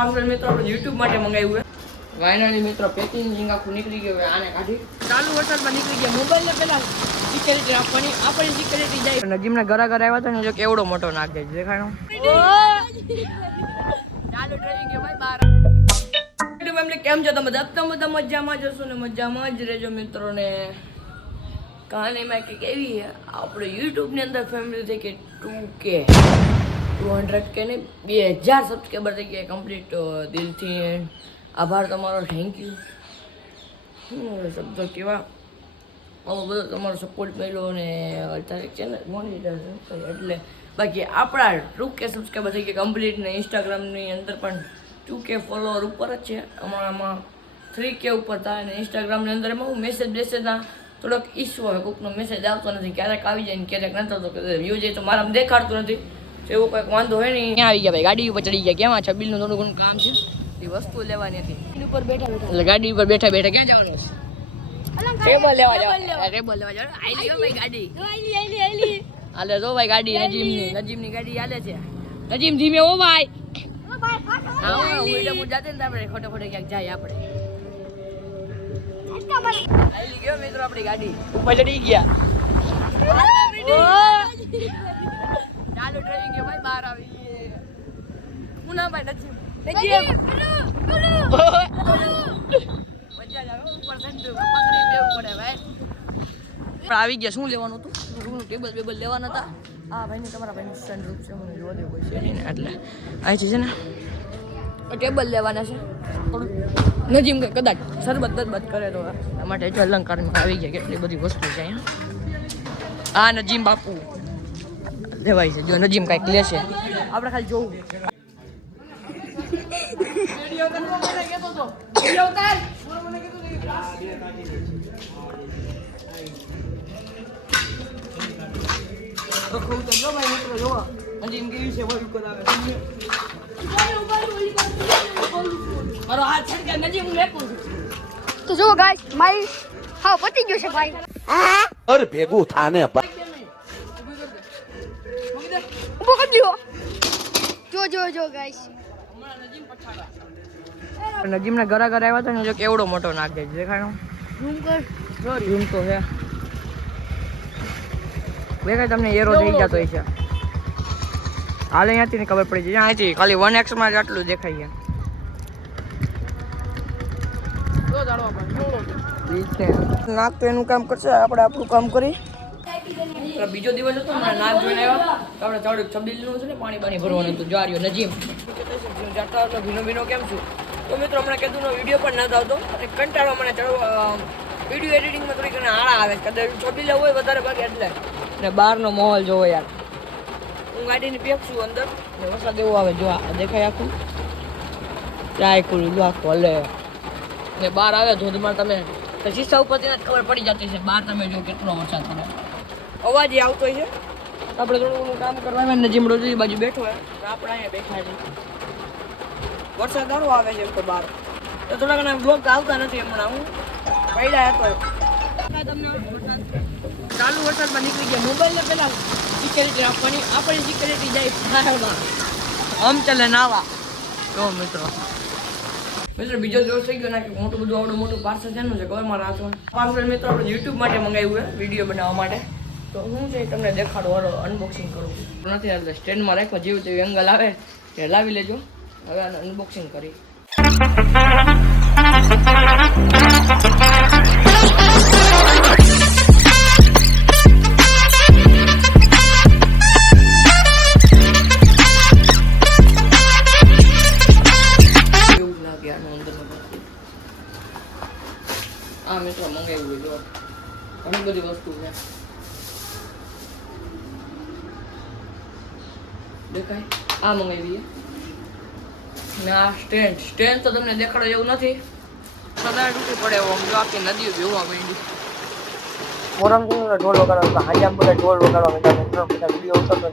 મિત્રો આપણે યુટ્યુબ માટે મંગાવ્યું છે. વાયનાની મિત્રો પેકિંગ આખું નીકળી ગયું આને કાઢી. ચાલુ વરસાદમાં નીકળી ગયા. મોબાઈલને પહેલા સિક્યુરિટી રાખવાની આપણી સિક્યુરિટી જાય. નજીમના ઘરા ઘર આવ્યા હતા ને જો કેવડો મોટો નાખે છે દેખાણો ચાલુ ટ્રેનિંગ ગયો ભાઈ બાર. એમને કેમ છો તમે? બધા બધા મજામાં જશો ને? મજામાં જ રહેજો મિત્રોને કહાનીમાં કે કેવી આપણે યુટ્યુબની અંદર ફેમિલી થઈ કે ટુ કે ટુ હંડ્રેડ કે નહીં, બે હજાર સબસ્ક્રાઈબર થઈ ગયા કમ્પ્લીટ દિલથી આભાર તમારો થેન્ક યુ શું શબ્દો કેવા? આવો બધો તમારો સપોર્ટ મળ્યો ને અત્યારે ને મોનિટાઇઝેશન એટલે બાકી આપણા ટુ કે સબસ્ક્રાઈબર થઈ ગયા કમ્પ્લીટ ને ઇન્સ્ટાગ્રામની અંદર પણ ટુ કે ફોલોઅર ઉપર જ છે. અમારામાં થ્રી કે ઉપર થાય ને ઇન્સ્ટાગ્રામની અંદર એમાં હું મેસેજ બેસેજના થોડોક ઇસ્યુ હોય કોઈકનો મેસેજ આવતો નથી. ક્યારેક આવી જાય ને ક્યારેક નથી આવતો વ્યૂ જાય તો મારા દેખાડતું નથી. એવું કંઈક વાંધો હોય ને ક્યાં આવી ગયા ભાઈ? ગાડી ઉપર ચડી ગયા. કેમાં? છબીલનું થોડું ઘણું કામ છે. એ વસ્તુ લેવાની હતી. ઉપર બેઠા બેઠા. એટલે ગાડી ઉપર બેઠા બેઠા ક્યાં જવાનું છે ટેબલ લેવા જવાનું ટેબલ લેવા જવાનું આઈ લ્યો ભાઈ ગાડી. આઈલી આઈલી આઈલી હાલે જો ભાઈ ગાડી નજીમની. નજીમની ગાડી હાલે છે. નજીમ ધીમે ઓ ભાઈ. હા ઉડે મુડ જાતે ને આપણે ખોટે ખોટે ક્યાંક જાય આપણે. આઈ ગયો મિત્રો આપણી ગાડી. ઉપર ચડી ગયા. ચાલુ ટ્રેનિંગ કે ભાઈ બહાર આવી હું ના ભાઈ જ આવે ગયા શું લેવાનું હતું? રૂમનું ટેબલ બેબલ લેવાના હતા. આ ભાઈને તમારા ભાઈનું સનરૂફ છે મને જોવા દે કોઈ છે. નહીં એટલે. આ છે ને ટેબલ લેવાના છે. થોડું નજીમ કે કદાચ શરબત બરબત કરે તો. એના માટે અલંકારમાં આવી ગયા કેટલી બધી વસ્તુ છે અહીંયા. આ નજીમ બાપુ. લેવાય છે. જો નજીમ કાંઈક લે છે. આપણે ખાલી જોવું. રખવું તો જો ભાઈ મિત્રો નજીમ કેવી છે મારો હાથ છટકે નજીમ હું લેકું છું તો જો ગાઈસ મારી હા પતી ગયો છે ભાઈ. ઘર ભેગું થાને ઊભો કરી ઘરે જો જો જો ગાઈસ નજીમના ઘરા ઘર આવ્યા હતા ને જો કેવડો મોટો નાખે દે દેખાણો રૂમ કર. જો તો છે. દેખાય તમને એરો થઈ જતો છે. હાલે અહીંયાથી ખબર પડી જાય. અહીંથી ખાલી વન એક્સમાં જ આટલું દેખાય છે. નાક તો એનું કામ કરશે આપણે આપણું કામ કરી. બીજો દિવસ હતો ને નાક જોઈને આવ્યા. તો આપણે ચાવડું છબીલનું છે ને, પાણી પાણી ભરવાનું હતું જાર્યો નજીમ. જાતા હતો, ભીનો ભીનો કેમ છું? તો મિત્રો, હમણાં કીધું વીડિયો પણ ના આવતો, અને કંટાળો મને ચડો વીડિયો એડિટિંગમાં થોડી ઘણા આળા આવે કદાચ કદાચ લેવું હોય વધારે ભાગે એટલે. ને બહારનો માહોલ જોવો યાર. હું ગાડીને પેક છું અંદર. ને વરસાદ એવો આવે, જો આ દેખાય આખું. ચાય જો આખું હલે. ને બહાર આવે ધોધમાં તમે. તો શીશા ઉપરથી ખબર પડી જતી છે બહાર તમે જો કેટલો વરસાદ પડે. અવાજ આવતો હોય છે. આપણે થોડું ઘણું કામ કરવા નજીમ રોજ એ બાજુ બેઠો હોય. ને આપણે અહીંયા બેઠા છે વરસાદ સારો આવે છે તો બહાર. તો થોડા ઘણા બ્લોગ આવતા નથી હમણાં હું. પડ્યા હતો. ચાલુ વરસાદમાં નીકળી ગયા. મોબાઈલને પહેલાં સિક્યુરિટી રાખવાની આપણી સિક્યુરિટી જાય બહારમાં. આમ ચાલે નાવા તો મિત્રો. મિત્રો બીજો દિવસ થઈ ગયો ના કે મોટું બધું આવડું મોટું પાર્સલ છે છે ખબર મારા પાર્સલ મિત્રો આપણે યુટ્યુબ માટે મંગાવ્યું છે વીડિયો બનાવવા માટે. તો હું છે તમને દેખાડો વાળો અનબોક્સિંગ કરું નથી એટલે સ્ટેન્ડમાં રાખવા જેવું તેવું એંગલ આવે, તે લાવી લેજો. હવે આને અનબોક્સિંગ કરી. આ મિત્રો મંગાવ્યું ઘણી બધી વસ્તુ છે. દેખાય? આ મંગાવી ને આ સ્ટેન્ડ. સ્ટેન્ડ તો તમને દેખાડો એવું નથી. સદાય તૂટી પડે એવો. જો આખી નદીઓ જોવા માંડી. મોરમ ઢોલ વગાડવા હાજામ બધા ઢોલ વગાડવા માંડ્યા. વીડિયો ઉતરતો